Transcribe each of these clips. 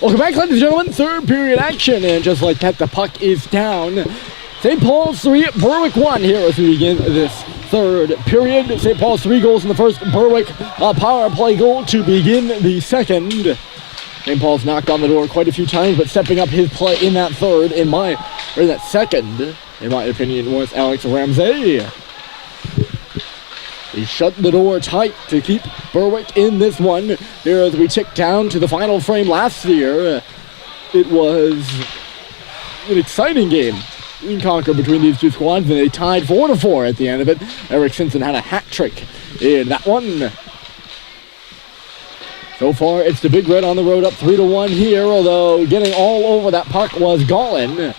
Welcome back, ladies and gentlemen. Third period action, and just like that, the puck is down. St. Paul's 3, Berwick 1 here as we begin this third period. St. Paul's 3 goals in the first. Berwick a power play goal to begin the second. St. Paul's knocked on the door quite a few times, but stepping up his play in that third, in that second, in my opinion, was Alex Ramsey. He shut the door tight to keep Berwick in this one. Here as we tick down to the final frame last year. It was an exciting game in Concord between these two squads, and they tied 4-4 at the end of it. Eric Simpson had a hat trick in that one. So far, it's the Big Red on the road up 3-1 here, although getting all over that puck was Gollin.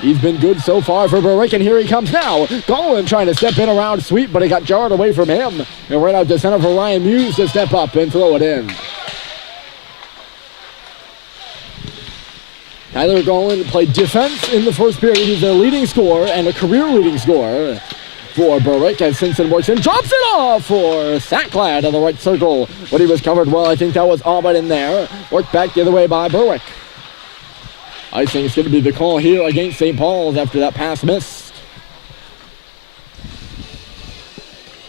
He's been good so far for Berwick, and here he comes now. Gollin trying to step in around sweep, but it got jarred away from him. And right out to center for Ryan Muse to step up and throw it in. Tyler Gollin played defense in the first period. He's their leading scorer and a career leading scorer for Berwick as Simpson works in, drops it off for Sacklad in the right circle. But he was covered well. I think that was Auburn in there. Worked back the other way by Berwick. I think it's going to be the call here against St. Paul's after that pass missed.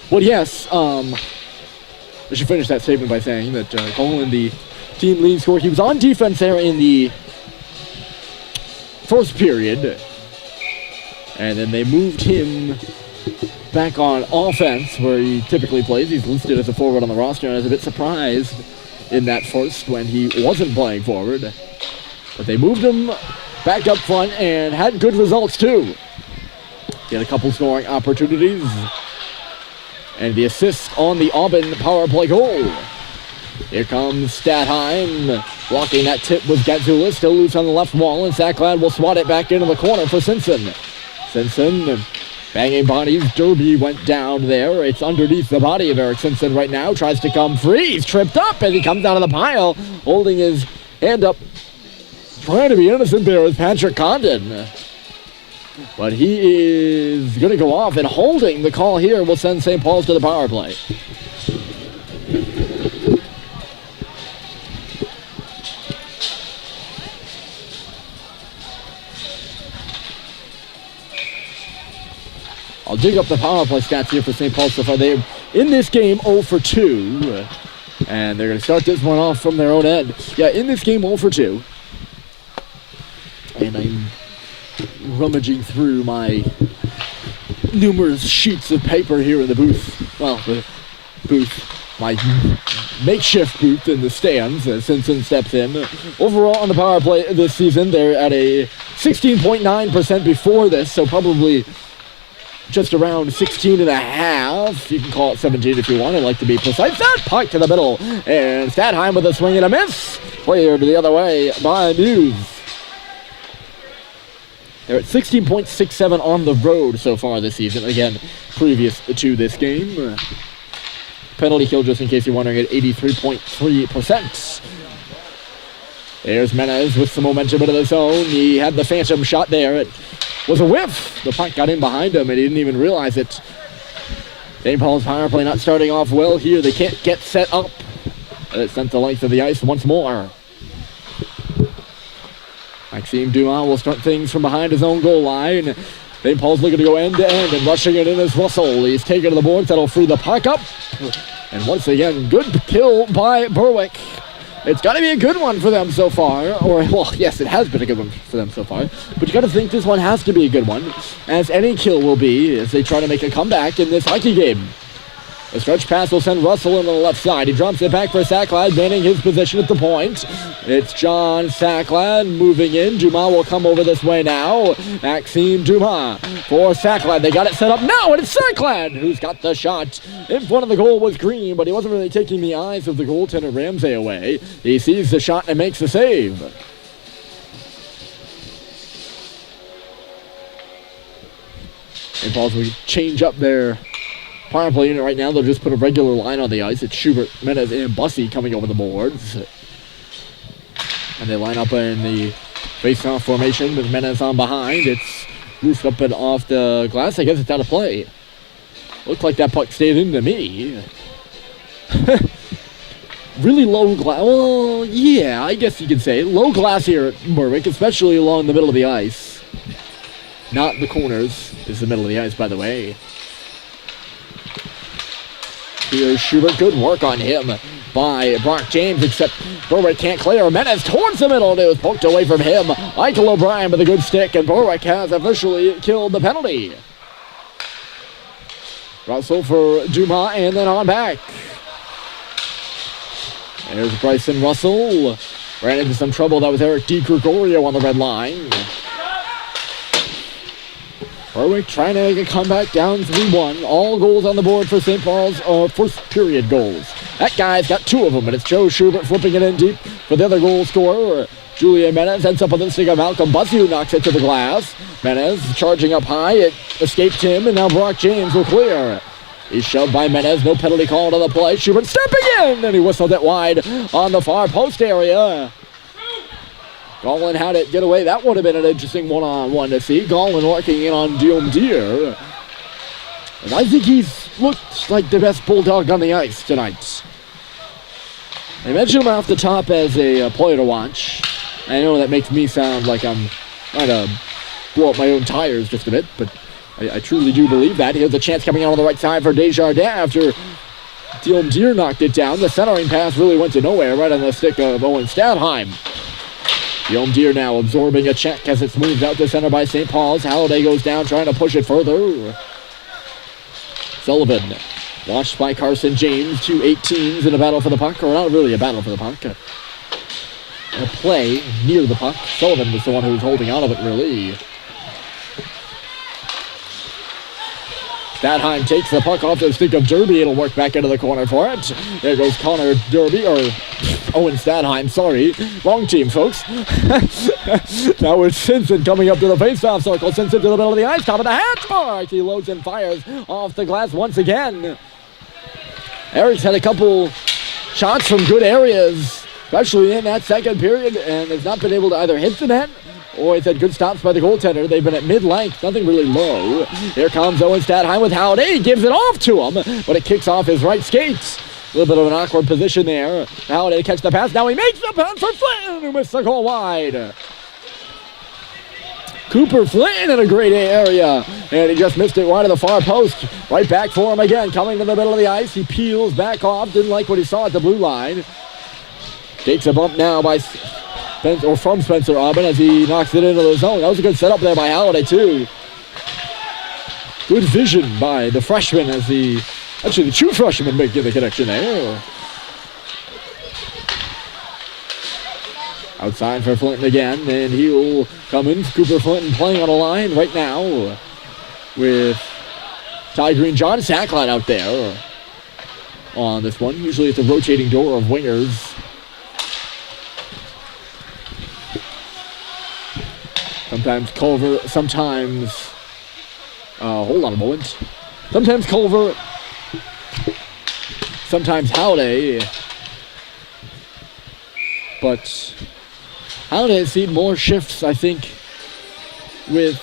Well, yes, I should finish that statement by saying that Gollin, the team lead scorer, he was on defense there in the first period. And then they moved him back on offense where he typically plays. He's listed as a forward on the roster, and I was a bit surprised in that first when he wasn't playing forward. But they moved him back up front and had good results too. He had a couple scoring opportunities. And the assist on the Auburn power play goal. Here comes Statheim. Blocking that tip was Gadzula. Still loose on the left wall, and Sacklad will swat it back into the corner for Simpson. Simpson banging bodies. Derby went down there. It's underneath the body of Eric Simpson right now. Tries to come free. He's tripped up as he comes out of the pile, holding his hand up. Trying to be innocent there is Patrick Condon. But he is going to go off, and holding the call here will send St. Paul's to the power play. I'll dig up the power play stats here for St. Paul so far. They're in this game 0 for 2. And they're going to start this one off from their own end. Yeah, in this game 0 for 2. And I'm rummaging through my numerous sheets of paper here in the booth. Well, the booth, my makeshift booth in the stands as Simpson steps in. Overall on the power play this season, they're at a 16.9% before this, so probably just around 16 and a half. You can call it 17 if you want. I'd like to be precise. That puck to the middle, and Statheim with a swing and a miss. Cleared the other way by Muse. They're at 16.67 on the road so far this season. Again, previous to this game. Penalty kill, just in case you're wondering, at 83.3%. There's Menez with some momentum into the zone. He had the phantom shot there. It was a whiff. The puck got in behind him, and he didn't even realize it. St. Paul's power play not starting off well here. They can't get set up. And it's sent the length of the ice once more. Maxime Dumas will start things from behind his own goal line. St. Paul's looking to go end to end, and rushing it in is Russell. He's taken to the boards. That'll free the puck up. And once again, good kill by Berwick. It's got to be a good one for them so far. Or, well, yes, it has been a good one for them so far. But you got to think this one has to be a good one, as any kill will be as they try to make a comeback in this hockey game. The stretch pass will send Russell in on the left side. He drops it back for Sacklad, manning his position at the point. It's John Sacklad moving in. Dumas will come over this way now. Maxime Dumas for Sacklad. They got it set up now, and it's Sacklad who's got the shot. In front of the goal was Green, but he wasn't really taking the eyes of the goaltender Ramsey away. He sees the shot and makes the save. St. Paul's will change up their power play unit right now. They'll just put a regular line on the ice. It's Schubert, Menez, and Bussey coming over the boards. And they line up in the face-off formation with Menez on behind. It's roofed up and off the glass. I guess it's out of play. Looks like that puck stayed into me. really low glass. Well, yeah, I guess you could say low glass here at Berwick, especially along the middle of the ice. Not the corners. This is the middle of the ice, by the way. Here's Schubert. Good work on him by Brock James, except Berwick can't clear. Menace towards the middle, and it was poked away from him. Michael O'Brien with a good stick, and Berwick has officially killed the penalty. Russell for Dumas, and then on back. There's Bryson Russell. Ran into some trouble. That was Eric DiGregorio on the red line. Berwick trying to make a comeback, down 3-1. All goals on the board for St. Paul's are first period goals. That guy's got 2 of them, and it's Joe Schubert flipping it in deep for the other goal scorer. Julian Menez ends up on the stick of Malcolm Bussey, who knocks it to the glass. Menez charging up high. It escaped him, and now Brock James will clear. He's shoved by Menez. No penalty called on the play. Schubert stepping in, and he whistled it wide on the far post area. Gollin had it get away. That would have been an interesting one-on-one to see. Gollin working in on Diom Deer. And I think he's looked like the best Bulldog on the ice tonight. I mentioned him off the top as a player to watch. I know that makes me sound like I'm trying to blow up my own tires just a bit, but I truly do believe that. Here's a chance coming out on the right side for Desjardins after Diom Deer knocked it down. The centering pass really went to nowhere, right on the stick of Owen Stadheim. Diom Deer now absorbing a check as it's moved out to center by St. Paul's. Halliday goes down, trying to push it further. Sullivan, watched by Carson James. 2 18s in a battle for the puck, or not really a battle for the puck. A play near the puck. Sullivan was the one who was holding on of it, really. Stadheim takes the puck off the stick of Derby. It'll work back into the corner for it. There goes Connor Derby, or Owen Stadheim, sorry. Wrong team, folks. Now it's Simpson coming up to the face-off circle. Simpson to the middle of the ice, top of the hatch mark. He loads and fires off the glass once again. Eric's had a couple shots from good areas, especially in that second period, and has not been able to either hit the net or he's had good stops by the goaltender. They've been at mid-length, nothing really low. Here comes Owen Stadheim with Halliday. He gives it off to him, but it kicks off his right skates. A little bit of an awkward position there. Halliday catch the pass. Now he makes the pass for Flynn, who missed the goal wide. Cooper Flynn in a great area, and he just missed it wide of the far post. Right back for him again, coming to the middle of the ice. He peels back off, didn't like what he saw at the blue line. Takes a bump now by from Spencer Aubin as he knocks it into the zone. That was a good setup there by Halliday, too. Good vision by the freshman as actually the true freshman making the connection there. Outside for Flinton again, and he'll come in. Cooper Flinton playing on a line right now with Ty Green, John Sackline out there on this one. Usually it's a rotating door of wingers. Sometimes Culver, sometimes, hold on a moment. Sometimes Culver, sometimes Halliday. But Halliday has seen more shifts, I think, with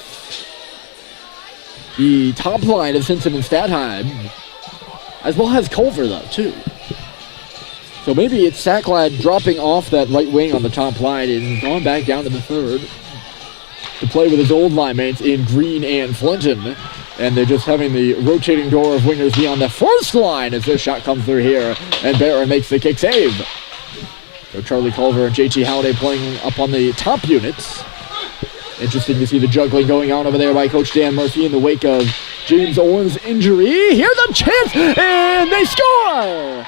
the top line of Simpson and Stadheim, as well as Culver, though, too. So maybe it's Sacklad dropping off that right wing on the top line and going back down to the third to play with his old line mates in Green and Flinton. And they're just having the rotating door of wingers be on the first line as this shot comes through here. And Barron makes the kick save. So Charlie Culver and JT Halliday playing up on the top units. Interesting to see the juggling going on over there by Coach Dan Murphy in the wake of James Owen's injury. Here's a chance, and they score!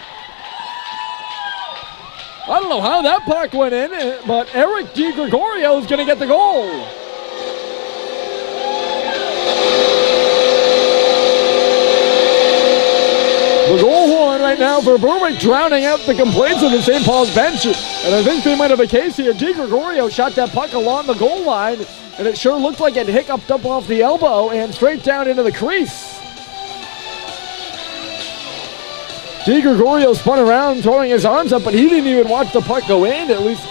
I don't know how that puck went in, but Eric DiGregorio is going to get the goal. The goal horn right now for Berwick, drowning out the complaints of the St. Paul's bench. And I think they might have a case here. DiGregorio shot that puck along the goal line, and it sure looked like it hiccuped up off the elbow and straight down into the crease. DiGregorio spun around, throwing his arms up, but he didn't even watch the puck go in, at least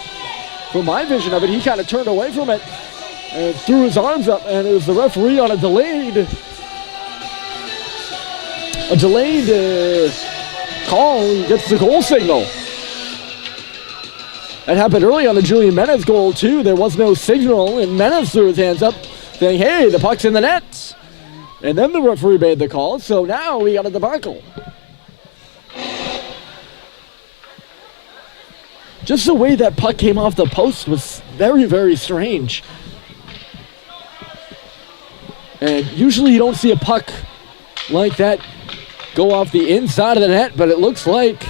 from my vision of it. He kind of turned away from it and threw his arms up, and it was the referee on a delayed call. He gets the goal signal. That happened early on the Julian Menace goal, too. There was no signal, and Menace threw his hands up, saying, hey, the puck's in the net. And then the referee made the call, so now we got a debacle. Just the way that puck came off the post was very, very strange. And usually you don't see a puck like that go off the inside of the net, but it looks like,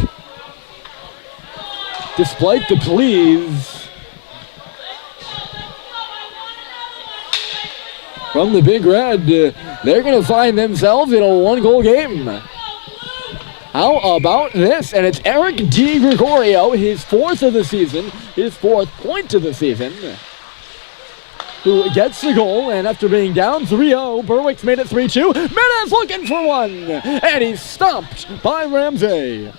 despite the pleas from the Big Red, they're going to find themselves in a one-goal game. How about this? And it's Eric DiGregorio, his fourth of the season, his 4th point of the season, who gets the goal. And after being down 3-0, Berwick's made it 3-2. Menace looking for one, and he's stopped by Ramsey.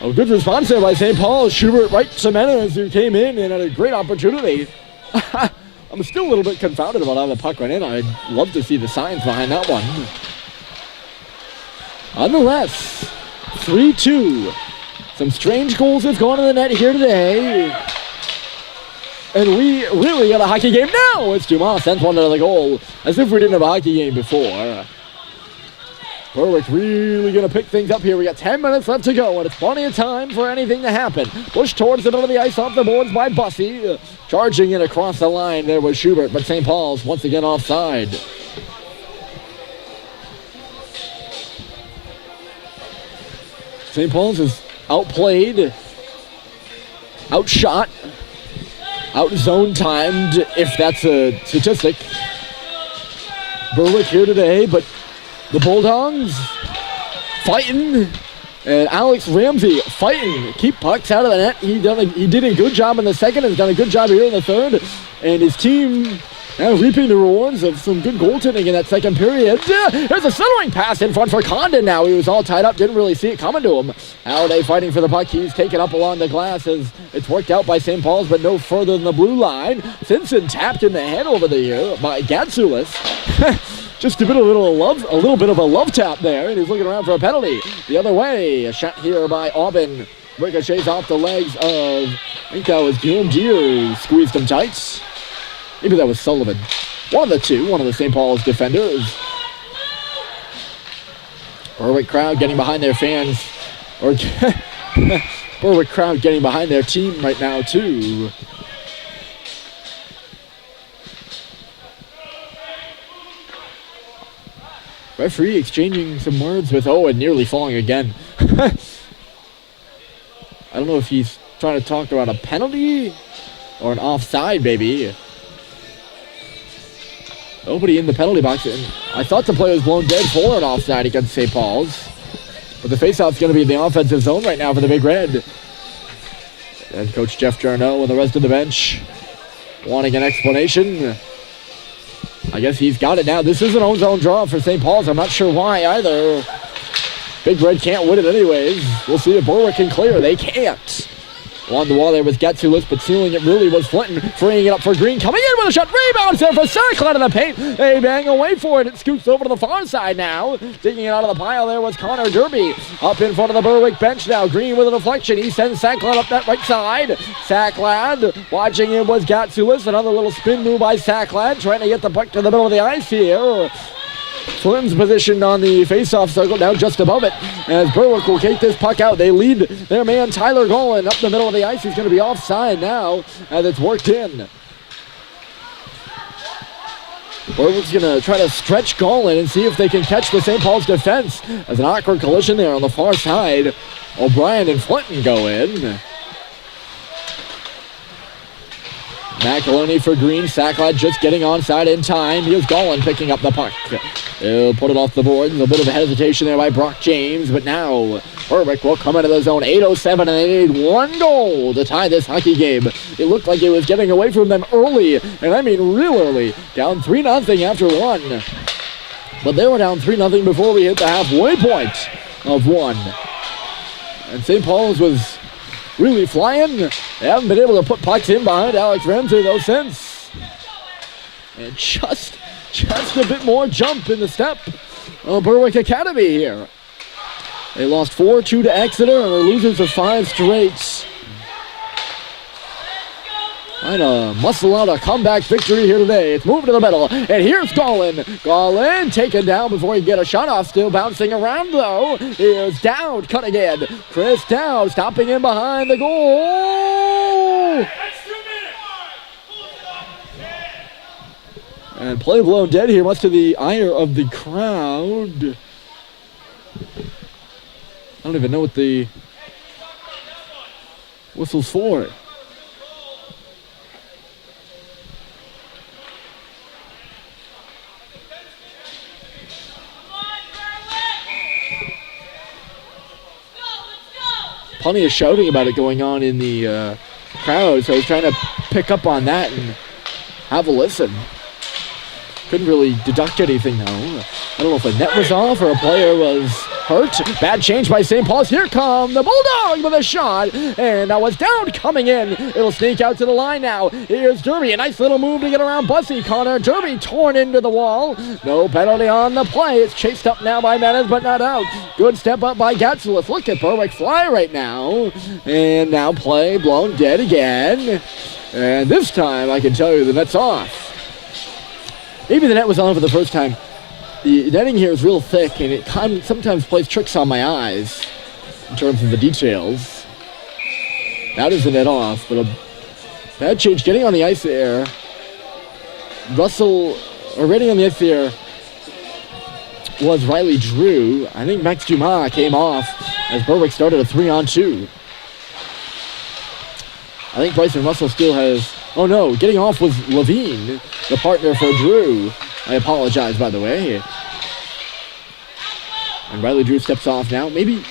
A good response there by St. Paul. Schubert right to Menace, who came in and had a great opportunity. I'm still a little bit confounded about how the puck went in. I'd love to see the signs behind that one. Nonetheless, 3-2. Some strange goals have gone in the net here today. And we really got a hockey game now. It's Dumas sends one to the goal, as if we didn't have a hockey game before. Berwick really going to pick things up here. We got 10 minutes left to go, and it's plenty of time for anything to happen. Pushed towards the middle of the ice off the boards by Bussey. Charging in across the line there was Schubert, but St. Paul's once again offside. St. Paul's is outplayed, outshot, out-zone timed, if that's a statistic. Berwick here today, but the Bulldogs fighting, and Alex Ramsey fighting. Keep pucks out of the net. He did a good job in the second, and has done a good job here in the third. And his team now reaping the rewards of some good goaltending in that second period. There's a centering pass in front for Condon now. He was all tied up, didn't really see it coming to him. Halliday fighting for the puck. He's taken up along the glass as it's worked out by St. Paul's, but no further than the blue line. Simpson tapped in the head over the year by Gatsoulis. Just a little bit of a love tap there, and he's looking around for a penalty. The other way, a shot here by Aubin. Ricochets off the legs of, I think that was Guillaume Dier, squeezed him tight. Maybe that was Sullivan. One of the two, one of the St. Paul's defenders. Berwick crowd getting behind their fans, or Berwick crowd getting behind their team right now too. Referee exchanging some words with Owen, nearly falling again. I don't know if he's trying to talk about a penalty or an offside, maybe. Nobody in the penalty box. And I thought the play was blown dead for an offside against St. Paul's. But the faceoff's going to be in the offensive zone right now for the Big Red. And Coach Jeff Jarneau and the rest of the bench wanting an explanation. I guess he's got it now. This is an own zone draw for St. Paul's. I'm not sure why either. Big Red can't win it anyways. We'll see if Berwick can clear. They can't. On the wall there was Gatsoulis, but sealing it really was Flinton. Freeing it up for Green. Coming in with a shot. Rebounds there for Sackler in the paint. They bang away for it. It scoots over to the far side now. Digging it out of the pile there was Connor Derby. Up in front of the Berwick bench now. Green with a deflection. He sends Sackler up that right side. Sacklad watching him was Gatsoulis. Another little spin move by Sacklad. Trying to get the puck to the middle of the ice here. Flynn's positioned on the face-off circle, now just above it, as Berwick will take this puck out. They lead their man Tyler Golan up the middle of the ice. He's going to be offside now as it's worked in. Berwick's going to try to stretch Golan and see if they can catch the St. Paul's defense. As an awkward collision there on the far side, O'Brien and Flinton go in. McElhoney for Green. Sacklad just getting onside in time. Here's Golan picking up the puck. He'll put it off the board. A bit of a hesitation there by Brock James, but now Berwick will come into the zone. 8:07, and they need one goal to tie this hockey game. It looked like it was getting away from them early, and I mean real early. Down 3-0 after one. But they were down 3-0 before we hit the halfway point of one. And St. Paul's was really flying. They haven't been able to put pucks in behind Alex Ramsey though since. And just a bit more jump in the step of Berwick Academy here. They lost 4-2 to Exeter, and they're losers of 5 straight. Trying to muscle out a comeback victory here today. It's moving to the middle, and here's Gollin. Gollin taken down before he can get a shot off. Still bouncing around, though. Here's Dowd cutting in. Chris Dowd stopping in behind the goal. And play blown dead here, much to the ire of the crowd. I don't even know what the whistle's for. Plenty of shouting about it going on in the crowd, so I was trying to pick up on that and have a listen. Couldn't really deduct anything, though. I don't know if a net was off or a player was hurt. Bad change by St. Paul's. Here come the Bulldogs with a shot. And that was Dowd coming in. It'll sneak out to the line now. Here's Derby. A nice little move to get around Bussy. Connor Derby torn into the wall. No penalty on the play. It's chased up now by Menace, but not out. Good step up by Gatsulis. Look at Berwick fly right now. And now play blown dead again. And this time, I can tell you the net's off. Maybe the net was on for the first time. The netting here is real thick, and it sometimes plays tricks on my eyes in terms of the details. That is the net off, but a bad change. Getting on the ice there. Already on the ice there was Riley Drew. I think Max Dumas came off as Berwick started a 3-on-2. I think Bryson Russell still has... Oh no, getting off was Levine, the partner for Drew. I apologize, by the way. And Riley Drew steps off now. Maybe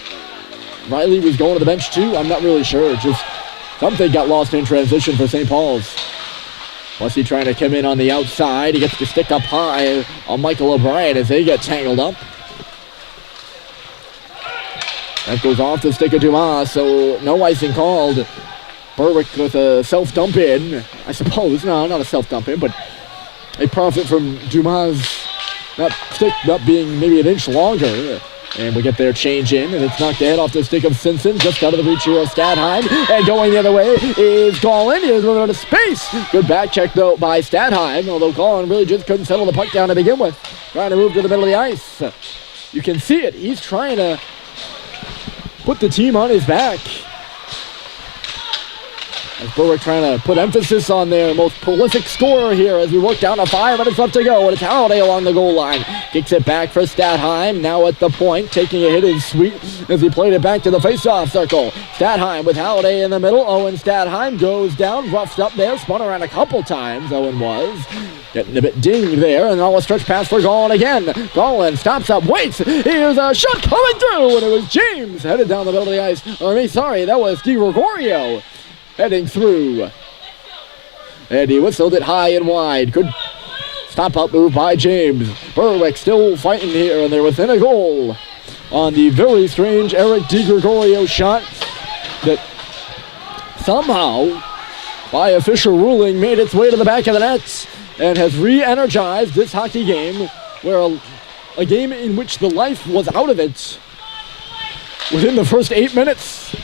Riley was going to the bench too. I'm not really sure. Just something got lost in transition for St. Paul's. Bussy trying to come in on the outside. He gets to stick up high on Michael O'Brien as they get tangled up. That goes off the stick of Dumas, so no icing called. Berwick with a self-dump in, I suppose. No, not a self-dump in, but a profit from Dumas not being maybe an inch longer. And we get their change in, and it's knocked ahead off the stick of Simpson, just out of the reach here of Stadheim. And going the other way is Gollin. Here's a little bit of space. Good back check, though, by Stadheim, although Gollin really just couldn't settle the puck down to begin with. Trying to move to the middle of the ice. You can see it. He's trying to put the team on his back. As Berwick trying to put emphasis on their most prolific scorer here as we work down to 5 minutes left to go. And it's Halliday along the goal line. Kicks it back for Stadheim. Now at the point, taking a hit is sweet as he played it back to the face-off circle. Stadheim with Halliday in the middle. Owen Stadheim goes down, roughed up there, spun around a couple times. Owen was getting a bit dinged there, and now a stretch pass for Gollin again. Gollin stops up, waits. Here's a shot coming through, and it was James headed down the middle of the ice. That was Di Gregorio heading through. And he whistled it high and wide. Good stop-up move by James. Berwick still fighting here, and they're within a goal on the very strange Eric Di Gregorio shot that somehow, by official ruling, made its way to the back of the net and has re-energized this hockey game, where a game in which the life was out of it within the first 8 minutes.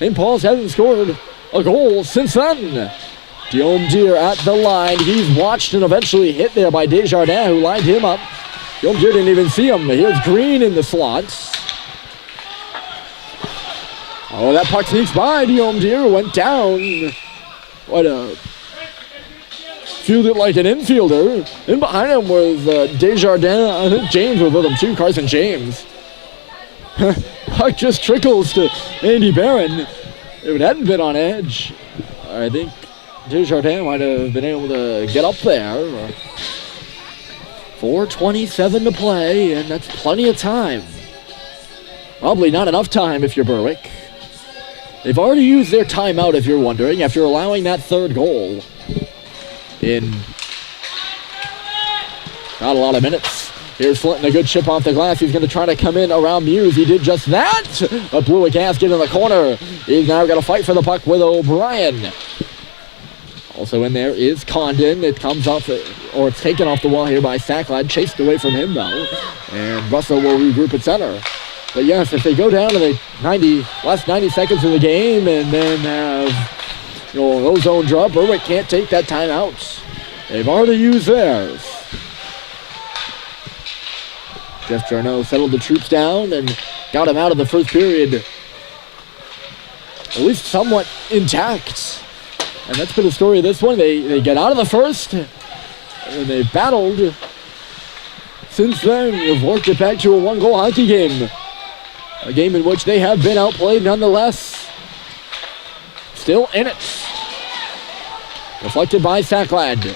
St. Paul's hasn't scored a goal since then. Guillaume Deere at the line. He's watched and eventually hit there by Desjardins, who lined him up. Guillaume Deere didn't even see him. Here's Green in the slots. Oh, that puck sneaks by. Guillaume Deere went down. What a... fielded like an infielder. In behind him was Desjardins. I think James was with him too, Carson James. Puck just trickles to Andy Barron. If it hadn't been on edge, I think Desjardins might have been able to get up there. 4:27 to play, and that's plenty of time. Probably not enough time if you're Berwick. They've already used their timeout, if you're wondering, after allowing that third goal in not a lot of minutes. Here's Flinton, a good chip off the glass. He's going to try to come in around Muse. He did just that. But blew a gasket in the corner. He's now going to fight for the puck with O'Brien. Also in there is Condon. It comes off, or it's taken off the wall here by Sacklad. Chased away from him, though. And Russell will regroup at center. But yes, if they go down to the last 90 seconds of the game and then have no zone drop, Berwick can't take that timeout. They've already used theirs. Jeff Jarneau settled the troops down and got them out of the first period at least somewhat intact. And that's been the story of this one. They get out of the first, and they've battled. Since then, they've worked it back to a one-goal hockey game. A game in which they have been outplayed nonetheless. Still in it. Reflected by Sacklad.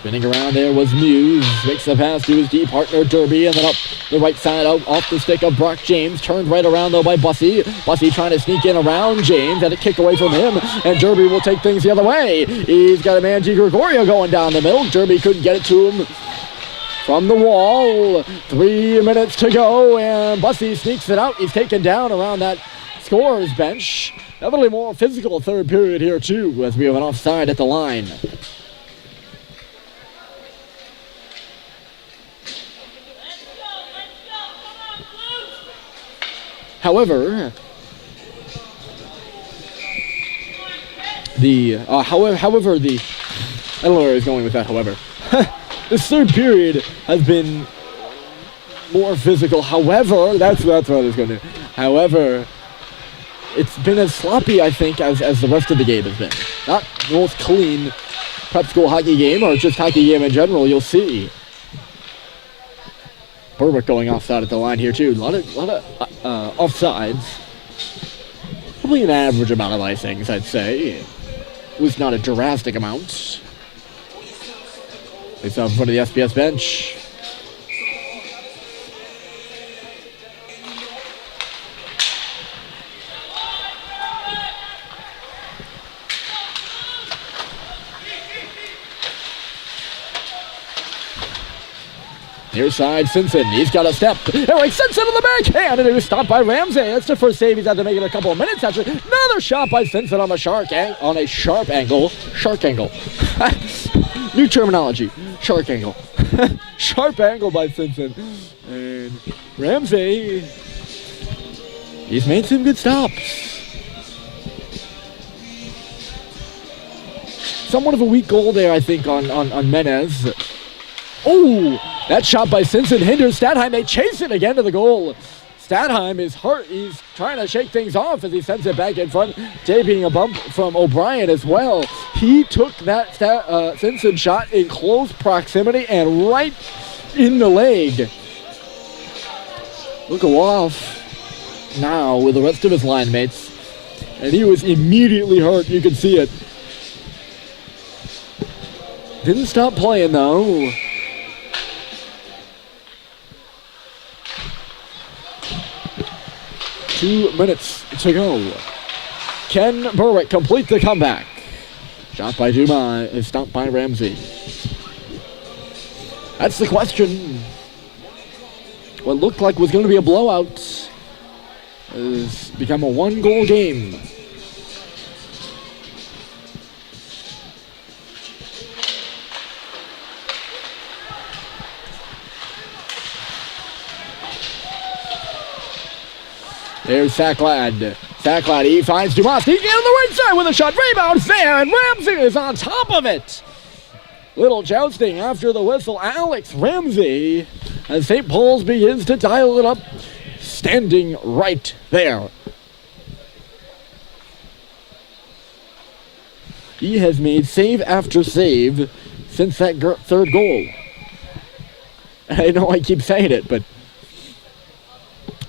Spinning around there was Muse. Makes the pass to his D partner Derby, and then up the right side out off the stick of Brock James. Turned right around though by Bussey. Bussey trying to sneak in around James. Had a kick away from him, and Derby will take things the other way. He's got a man G. Gregorio going down the middle. Derby couldn't get it to him from the wall. 3 minutes to go, and Bussey sneaks it out. He's taken down around that scorer's bench. Definitely more physical third period here too, as we have an offside at the line. However, I don't know where I was going with that, however. This third period has been more physical. However, that's what I was going to do. However, it's been as sloppy, I think, as the rest of the game has been. Not the most clean prep school hockey game, or just hockey game in general, you'll see. Berwick going offside at the line here too. A lot of offsides. Probably an average amount of icings, I'd say. It was not a drastic amount. They saw in front of the SPS bench. Near side, Simpson. He's got a step. Eric Simpson on the backhand, and it was stopped by Ramsey. That's the first save he's had to make in a couple of minutes. Actually, another shot by Simpson on a sharp angle. Shark angle. New terminology. Shark angle. Sharp angle by Simpson. And Ramsey, he's made some good stops. Somewhat of a weak goal there, I think, on Menez. Oh, that shot by Simpson hinders Stadheim. They chase it again to the goal. Stadheim is hurt. He's trying to shake things off as he sends it back in front, taking a bump from O'Brien as well. He took that Simpson shot in close proximity and right in the leg. Look off now with the rest of his line mates, and he was immediately hurt. You can see it. Didn't stop playing though. Two minutes to go. Can Berwick complete the comeback? Shot by Dumas is stopped by Ramsey. That's the question. What looked like was going to be a blowout has become a one-goal game. There's Sacklad. Sacklad, he finds Dumas. He gets on the right side with a shot. Rebound there, and Ramsey is on top of it. Little jousting after the whistle. Alex Ramsey, as St. Paul's begins to dial it up, standing right there. He has made save after save since that third goal. I know I keep saying it, but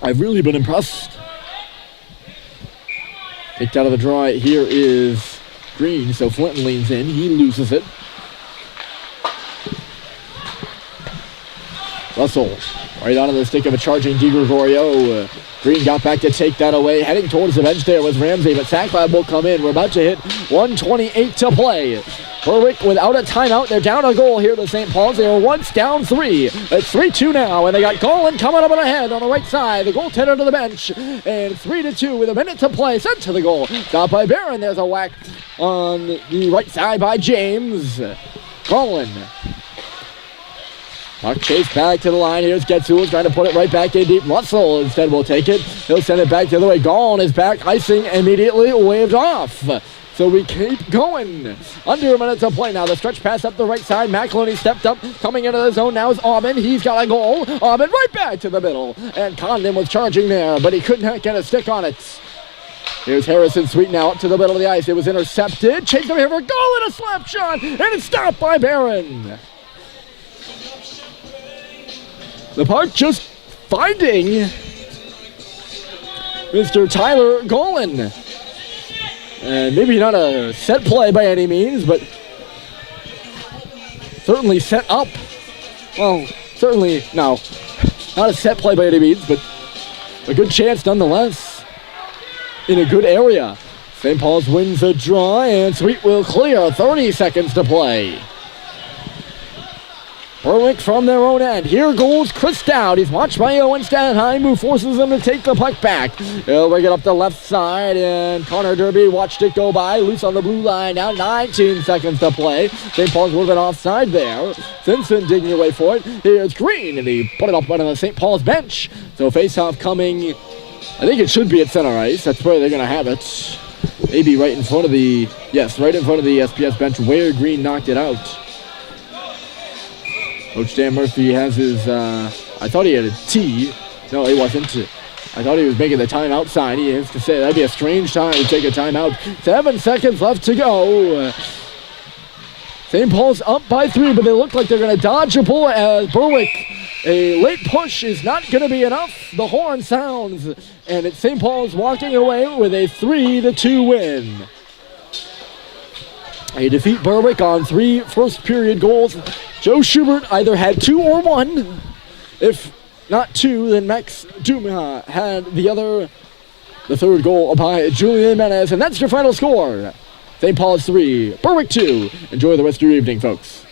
I've really been impressed. Kicked out of the draw. Here is Green, so Flinton leans in. He loses it. Russell, right onto the stick of a charging Di Gregorio. Green got back to take that away. Heading towards the bench there was Ramsey, but Sacklad will come in. We're about to hit 1:28 to play. Berwick without a timeout. They're down a goal here to St. Paul's. They were once down 3. It's 3-2 now, and they got Golan coming up on ahead on the right side. The goaltender to the bench, and 3-2 with a minute to play. Sent to the goal. Stopped by Barron. There's a whack on the right side by James. Golan Puck chase back to the line. Here's Getsul trying to put it right back in deep. Russell instead will take it. He'll send it back the other way. Gallon is back. Icing immediately waved off. So we keep going. Under a minute to play now. The stretch pass up the right side. McElhinney stepped up. Coming into the zone now is Aubin. He's got a goal. Aubin right back to the middle. And Condon was charging there, but he couldn't get a stick on it. Here's Harrison Sweet now up to the middle of the ice. It was intercepted. Chased over here for a goal and a slap shot. And it's stopped by Barron. The puck just finding Mr. Tyler Golan. And maybe not a set play by any means, but certainly set up. Well, certainly, no, not a set play by any means, but a good chance nonetheless in a good area. St. Paul's wins a draw, and Sweet will clear. 30 seconds to play. Berwick from their own end. Here goes Chris Dowd. He's watched by Owen Stadheim, who forces him to take the puck back. He'll bring it up the left side, and Connor Derby watched it go by. Loose on the blue line now. 19 seconds to play. St. Paul's would have been offside there. Simpson digging away for it. Here's Green, and he put it up on the St. Paul's bench. So face-off coming. I think it should be at center ice. That's where they're going to have it. Maybe right in front of the, yes, right in front of the SPS bench where Green knocked it out. Coach Dan Murphy has his, I thought he had a T. No, he wasn't. I thought he was making the timeout sign. He has to say that'd be a strange time to take a timeout. 7 seconds left to go. St. Paul's up by 3, but they look like they're going to dodge a bullet as Berwick. A late push is not going to be enough. The horn sounds, and it's St. Paul's walking away with a 3-2 win. They defeat Berwick on 3 first-period goals. Joe Schubert either had 2 or 1. If not 2, then Max Duma had the third goal by Julian Menez, and that's your final score. St. Paul's 3, Berwick 2. Enjoy the rest of your evening, folks.